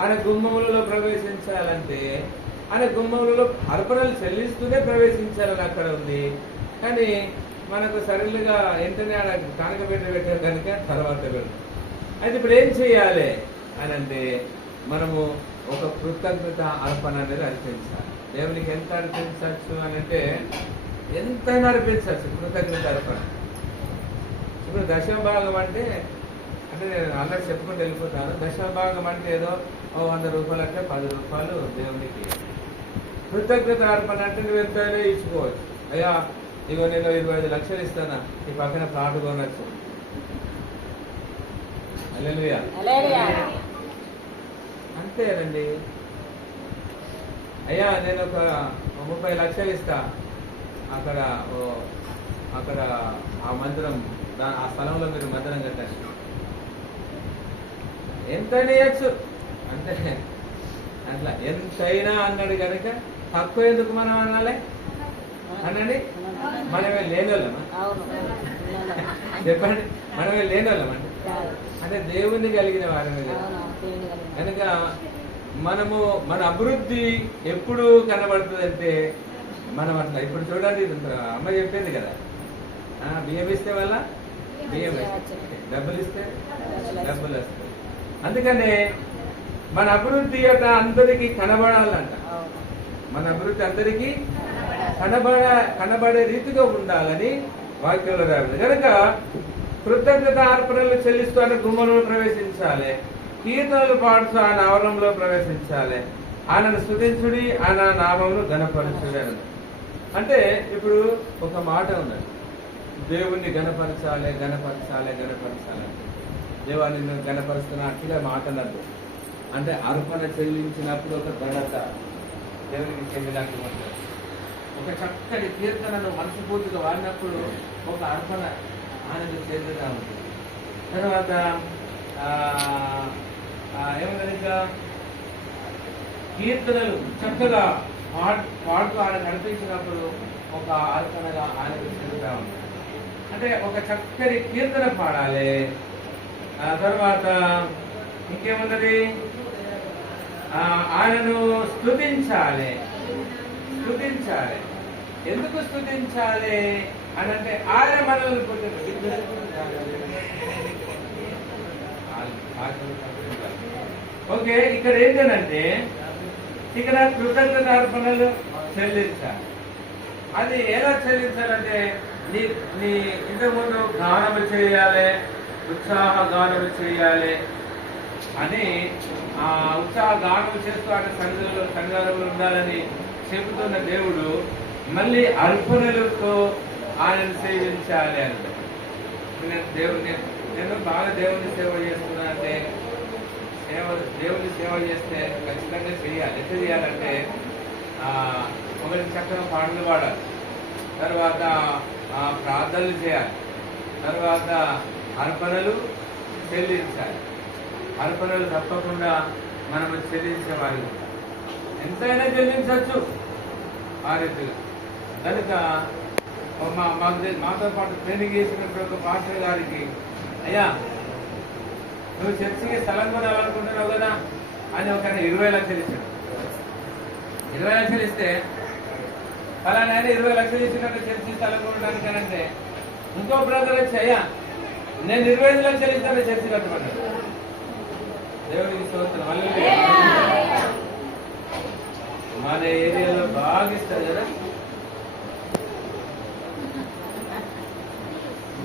ఆయన గుమ్మములలో ప్రవేశించాలంటే ఆయన గుమ్మములలో అర్పణలు చెల్లిస్తూనే ప్రవేశించాలని అక్కడ ఉంది. కానీ మనకు సరిగ్గా వెంటనే ఆడ కానుక పెట్టారు కనుక తర్వాత పెడతాం. అయితే ఇప్పుడు ఏం చేయాలి అని అంటే మనము ఒక కృతజ్ఞత అర్పణ అనేది అర్పించాలి. దేవునికి ఎంత అర్పించవచ్చు అని అంటే ఎంతైనా అర్పించవచ్చు కృతజ్ఞత అర్పణ. ఇప్పుడు దశమభాగం అంటే నేను అందరూ చెప్పుకుంటూ వెళ్ళిపోతాను. దశమభాగం అంటే ఏదో 100 రూపాయలు అంటే 10 రూపాయలు దేవునికి. కృతజ్ఞత అర్పణ అంటే నువ్వు ఎంతైనా ఇచ్చుకోవచ్చు. అయ్యా ఇగో నేను 25 లక్షలు ఇస్తానా, ఈ పక్కన ప్లాట్ కొనొచ్చు. హల్లెలూయా. అంతేనండి. అయ్యా నేను ఒక 30 లక్షలు ఇస్తా, అక్కడ ఆ మందిరం ఆ స్థలంలో మీరు మందిరం కట్టారు. ఎంతైనా ఇవ్వచ్చు అంటే అట్లా ఎంతైనా అన్నాడు కనుక తక్కువ ఎందుకు మనం అనాలి అనండి. మనమే లేనోళ్ళమా చెప్పండి? మనమే లేనోళ్ళమండి అంటే దేవుణ్ణి కలిగిన వారమే కదా. కనుక మనము మన అభివృద్ధి ఎప్పుడు కనబడుతుంది అంటే మనం అట్లా ఇప్పుడు చూడండి, అమ్మ చెప్పింది కదా, బియ్యం ఇస్తే వల్ల బియ్యం డబ్బులు ఇస్తే డబ్బులు వస్తాయి. అందుకనే మన అభివృద్ధి యొక్క అందరికీ కనబడాలంట. మన అభివృద్ధి అందరికీ కనబడే రీతిగా ఉండాలని వాక్యంలో రాబడింది. కనుక కృతజ్ఞత అర్పణలు చెల్లిస్తూ ఆయన గుమ్మలో ప్రవేశించాలి, కీర్తనలు పాడుతూ ఆయన ఆవరణంలో ప్రవేశించాలి, ఆయనను స్తుతించుడి, ఆయన నామమును ఘనపరచుడి అని. అంటే ఇప్పుడు ఒక మాట ఉన్నది, దేవుణ్ణి గణపరచాలి గణపరచాలి గణపరచాలి. దేవా నిన్ను గణపరుస్తున్నా అట్లా మాట్లాడద్దు అంటే అర్పణ చెల్లించినప్పుడు ఒక ఘనత దేవునికి చెందినట్టు ఉంటుంది. ఒక చక్కటి కీర్తనను మనస్ఫూర్తిగా వాడినప్పుడు ఒక అర్పణ ఆయనకు చెందుతూ ఉంటుంది. తర్వాత ఏమన్నా కీర్తనలు చక్కగా పాడుతూ ఆయన నడిపించినప్పుడు ఒక అర్పణగా ఆయనకు చెందుతూ ఉంటుంది. అంటే ఒక చక్కటి కీర్తన పాడాలి. ఆ తర్వాత ఇంకేమున్నది, ఆయనను స్తుతించాలి. ఎందుకు స్తుతించాలి అని అంటే ఆయన మనల్ని ఓకే. ఇక్కడ ఏంటంటే ఇక్కడ కృతజ్ఞత అర్పణలు చెల్లించాలి. అది ఎలా చెల్లించాలంటే నీ ఇంతకు ముందు గానము చేయాలి, ఉత్సాహ గానము చేయాలి అని ఆ ఉత్సాహ గానము చేస్తూ ఆయన సంఘాలలో ఉండాలని చెబుతున్న దేవుడు మళ్ళీ అర్పణలతో ఆయనను సేవించాలి అంటే నేను బాగా దేవుని సేవ చేస్తున్నానంటే దేవుని సేవ చేస్తే ఖచ్చితంగా చేయాలి. ఎట్లా చేయాలంటే ఒకటి చక్కగా పాటలు పాడాలి, తర్వాత ప్రార్థనలు చేయాలి, తర్వాత అర్పణలు చెల్లించాలి. అర్పణలు తప్పకుండా మనము చెల్లించేవారు, ఎంతైనా చెల్లించవచ్చు ఆ రీతిగా. కనుక మాతో పాటు ట్రైనింగ్ చేసినప్పుడు ఒక పాస్టర్ గారికి, అయ్యా నువ్వు చర్చికి స్థలం కొనాలనుకుంటున్నావు కదా అని ఒక 20 లక్షలు ఇచ్చాడు. 20 లక్షలు ఇస్తే ఫలానా 20 లక్షలు ఇచ్చినట్టు చర్చి స్థలం కొనడానికి అంటే ఇంకో బ్రదర్ వచ్చి, అయ్యా నేను 25 లక్షలు ఇస్తాను చర్చి కట్టమన్నాడు. దేవుడికి స్తోత్రం. హల్లెలూయా. మన ఏరియాలో బాగా ఇస్తారు కదా.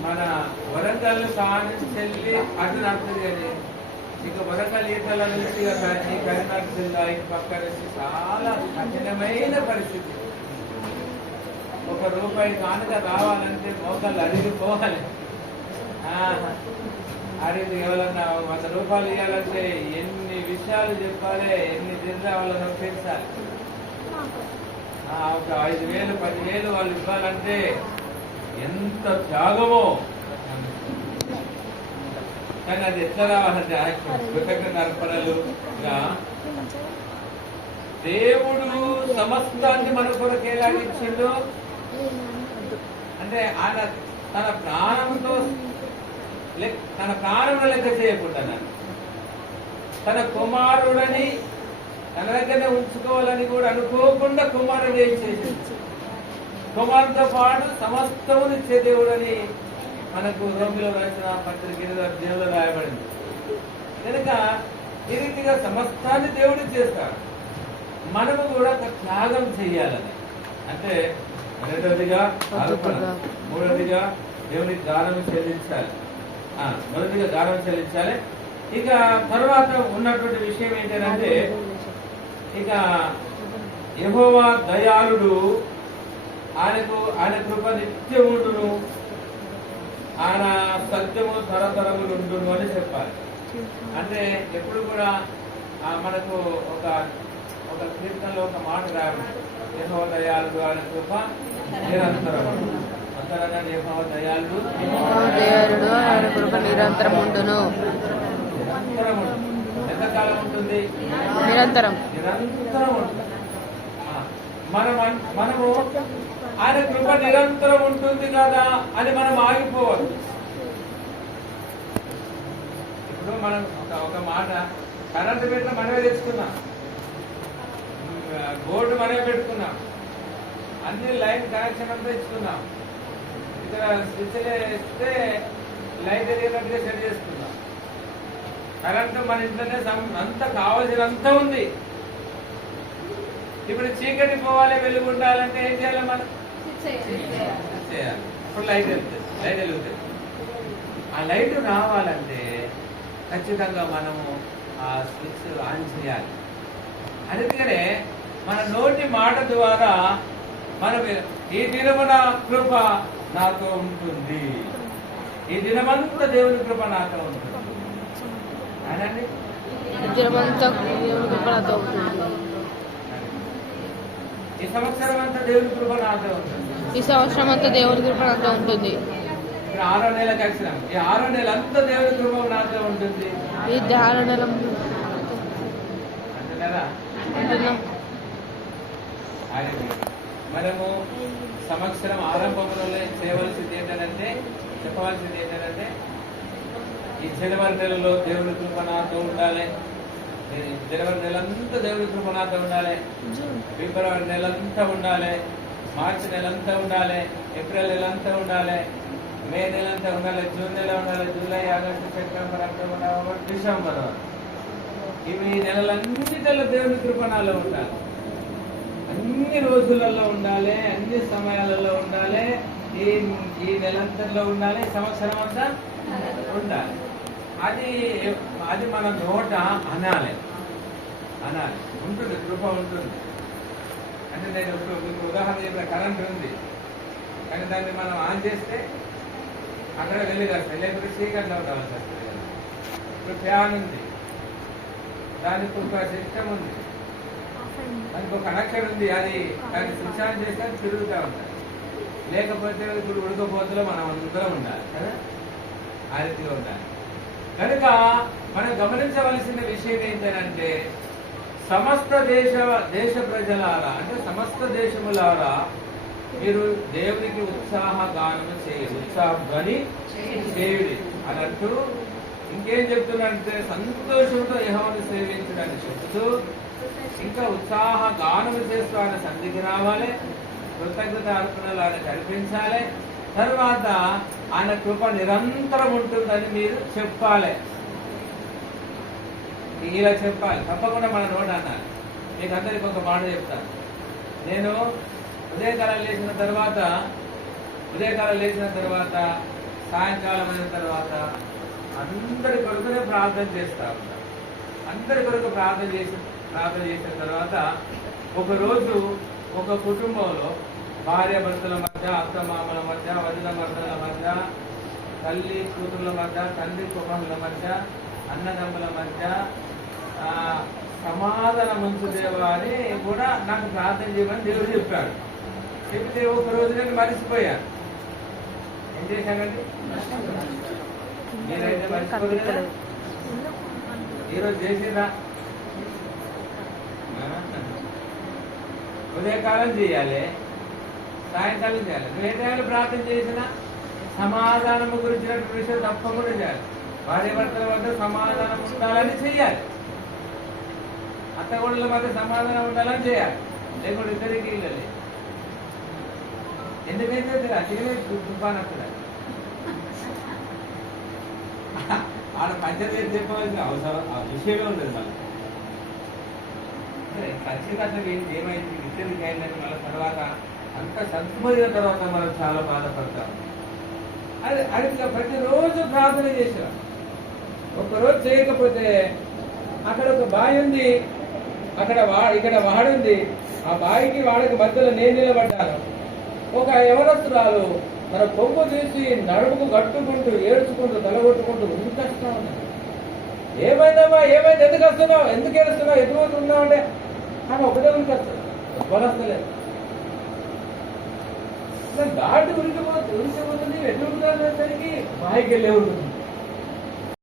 మన వరంగల్ చెల్లి అటు నడుతుంది కానీ ఇక వరంగల్ ఈతల నుంచి ఈ కరీంనగర్ జిల్లా ఇటు పక్క నుంచి చాలా కఠినమైన పరిస్థితి. ₹1 కానుక రావాలంటే మోకాళ్ళు అరిగిపోవాలి. అడిగి ఎవరన్నా ₹100 ఇవ్వాలంటే ఎన్ని విషయాలు చెప్పాలి, ఎన్ని జిల్లా వాళ్ళని ఒప్పించాలి. ఒక 5,000 10,000 వాళ్ళు ఇవ్వాలంటే ఎంత త్యాగమో. కానీ అది ఎట్లా రావాలంటే కృతజ్ఞత అర్పణలుగా దేవుడు సమస్తాన్ని మన కొరకు ఎలాగించిండు అంటే ఆయన తన ప్రాణంతో తన ప్రాణంలో లెక్క చేయకుండా తన కుమారుడని తన దగ్గరనే ఉంచుకోవాలని కూడా అనుకోకుండా కుమారుడు ఏం చేసింది, కుమారుడితో పాటు సమస్తమును ఇచ్చే దేవుడని మనకు రోమిలో రాసిన పత్రిక 8వ అధ్యాయంలో రాయబడింది. కనుక ఈ రీతిగా సమస్తాన్ని దేవుడు చేస్తాడు. మనము కూడా ఒక త్యాగం చేయాలని, అంటే మొదటిదిగా అర్పణ, మూడవదిగా దేవునికి గానం చెల్లించాలి. మొదటిగా గానం చెల్లించాలి. ఇక తర్వాత ఉన్నటువంటి విషయం ఏంటంటే, ఇక యెహోవా దయాళుడు, ఆయన కృప నిత్యముండును, ఆయన సత్యము తరతరములు ఉండును అని చెప్పాలి. అంటే ఎప్పుడు కూడా మనకు ఒక కీర్తనలో ఒక మాట రాదు, యెహోవా దయాళుడు, ఆయన కృప నిరంతరం. అంతరంగా యెహోవా దయాళుడు, ఆయన కృప నిరంతరం ఉండును. ఎంతకాలం ఉంటుంది? నిరంతరం ఉంటుంది. మనము ఆయన కృప నిరంతరం ఉంటుంది కదా అని మనం ఆగిపోవద్దు. ఇప్పుడు మనం ఒక మాట, కరెంట్ పెట్టిన మనమే తెచ్చుకున్నాం, బోర్డు మనమే పెట్టుకున్నాం, అన్ని లైన్ కనెక్షన్ అంతా ఇచ్చుకున్నాం, ఇక్కడ స్విచ్ వేస్తే లైట్ ఎరిగినట్టుగా సెట్ చేసుకున్నాం. కరెంటు మన ఇంట్లోనే అంత కావాల్సినంత ఉంది. ఇప్పుడు చీకటి పోవాలి, వెలుగు ఉండాలంటే ఏం చేయాలి? మనం చేయాలి. ఇప్పుడు లైట్ వెలుగుతుంది. ఆ లైట్ రావాలంటే ఖచ్చితంగా మనము ఆ స్విచ్ ఆన్ చేయాలి. అందుకనే మన నోటి మాట ద్వారా మనం ఈ దినమున కృప నాతో ఉంటుంది, ఈ దినమంతా దేవుని కృప నాతో ఉంటుంది అనండి. ఈ సంవత్సరం అంతా దేవుని కృప నాతో ఉంటుంది. ఈ సంవత్సరం అంతా దేవుని కృప నాతో ఉంటుంది. ఇప్పుడు 6వ నెలకు వచ్చినాం, ఈ 6వ నెల అంతా దేవుని కృప నాతో ఉంటుంది. ఈ 6వ నెల అంటున్నారా? మనము సంవత్సరం ఆరంభంలో చేయవలసింది ఏంటంటే, చెప్పవలసింది ఏంటంటే, ఈ జనవరి నెలలో దేవుని కృప నాతో ఉండాలి, జనవరి నెలంతా దేవుని కృప నాతో ఉండాలి, ఫిబ్రవరి నెలంతా ఉండాలి, మార్చి నెలంతా ఉండాలి, ఏప్రిల్ నెలంతా ఉండాలి, మే నెలంతా ఉండాలి, జూన్ నెల ఉండాలి, July, August, September, October, November, December, ఇవి నెలలన్నిటిలో దేవుని కృప నాలో ఉండాలి. అన్ని రోజులలో ఉండాలి, అన్ని సమయాలలో ఉండాలి, ఈ నెలంతలో ఉండాలి, సంవత్సరం అంతా ఉండాలి. అది మన నోట అనాలి ఉంటుంది, కృప ఉంటుంది. అంటే నేను ఇప్పుడు మీకు ఉదాహరణ చెప్పిన, కరెంట్ ఉంది కానీ దాన్ని మనం ఆన్ చేస్తే అక్కడ వెలుగొస్తాయి, లేకపోతే చీకట్లో ఉండాల్సి వస్తుంది. ఇప్పుడు ఫ్యాన్ ఉంది, దానికి ఒక సిస్టమ్ ఉంది, దానికి ఒక కనెక్షన్ ఉంది, దాన్ని స్విచ్ ఆన్ చేస్తే అది తిరుగుతూ ఉంటుంది. లేకపోతే ఇప్పుడు ఉడకపోతలో మనం అందరం ఉండాలి కదా, ఆ రీతిగా ఉండాలి. కనుక మనం గమనించవలసిన విషయం ఏంటంటే, సమస్త దేశ ప్రజలారా, అంటే సమస్త దేశములారా మీరు దేవునికి ఉత్సాహ గానము చేయండి, ఉత్సాహధ్వని చేయుడి అని అంటూ ఇంకేం చెప్తున్నాడంటే, సంతోషంతో యెహోవాను సేవించడానికి చెప్తూ ఇంకా ఉత్సాహ గానము చేస్తూ ఆయన సన్నిధికి రావాలి, కృతజ్ఞత అర్పణలు ఆయనకు అర్పించాలి. తర్వాత ఆయన కృప నిరంతరం ఉంటుందని మీరు చెప్పాలి. ఇలా చెప్పాలి, తప్పకుండా మన నోట అన్నారు. మీకు అందరికి ఒక మాట చెప్తాను. నేను ఉదయకాలం లేచిన తర్వాత సాయంకాలం అయిన తర్వాత అందరి కొరకునే ప్రార్థన చేస్తూ ఉంటాను. అందరి కొరకు ప్రార్థన చేసిన తర్వాత ఒకరోజు ఒక కుటుంబంలో భార్య భర్తల మధ్య, అత్తమామల మధ్య, వదిన మర్దల మధ్య, తల్లి కూతుర్ల మధ్య, తండ్రి కుమారుల మధ్య, అన్నదమ్ముల మధ్య సమాధానం ఉంచుదేవా అని కూడా నాకు ప్రార్థన చేయమని దేవుడు చెప్పాడు. చెప్తే ఒక రోజు నేను మర్చిపోయాను. ఏం చేశానండి? మీరైతే మర్చిపోదు కదా, ఈరోజు చేసిందా? ఉదయకాలం చేయాలి, సాయంకాలం చేయాలి. నువ్వు ఏ టైంలో ప్రార్థన చేసినా సమాధానము గురించినటువంటి విషయం తప్పకుండా చేయాలి. భార్య భర్తల వద్ద సమాధానం ఉండాలని చెయ్యాలి. అత్తగోళ్ళ మధ్య సమాధానం ఉండాలని చేయాలి, లేకుంటే ఇద్దరికి ఇళ్ళలే. ఎందుకైతే అతిగా తుఫానక్కడ ఆడ పంచదేశం చెప్పవలసిన అవసరం ఆ విషయమే ఉండదు. మళ్ళీ ఖచ్చితంగా ఏమైంది ఇద్దరికి అయిందని మళ్ళీ తర్వాత అంత సంతుమరిన తర్వాత మనం చాలా బాధపడతాం. అది అది ప్రతిరోజు ప్రార్థన చేసాం. ఒక్కరోజు చేయకపోతే అక్కడ ఒక బావి ఉంది, ఇక్కడ వాడుంది, ఆ బావికి వాడికి మధ్యలో నేను నిలబడ్డాను. ఒక ఎవరస్తురాలు తన కొమ్ము తీసి నడుముకు కట్టుకుంటూ ఏడ్చుకుంటూ తలగొట్టుకుంటూ ఉరికొస్తా ఉన్నాడు. ఏమైందమ్మా, ఏమైంది, ఎందుకు వస్తున్నావు, ఎందుకు ఏడుస్తున్నావు, ఎందుకు వస్తున్నావు అంటే ఆమె ఒకటే ఉరికొస్తుంది, వస్తలేదు. దాటి ఉరికిపోతుంది, ఎటు ఉంటుంది సరికి బాయికి వెళ్ళే ఉంటుంది.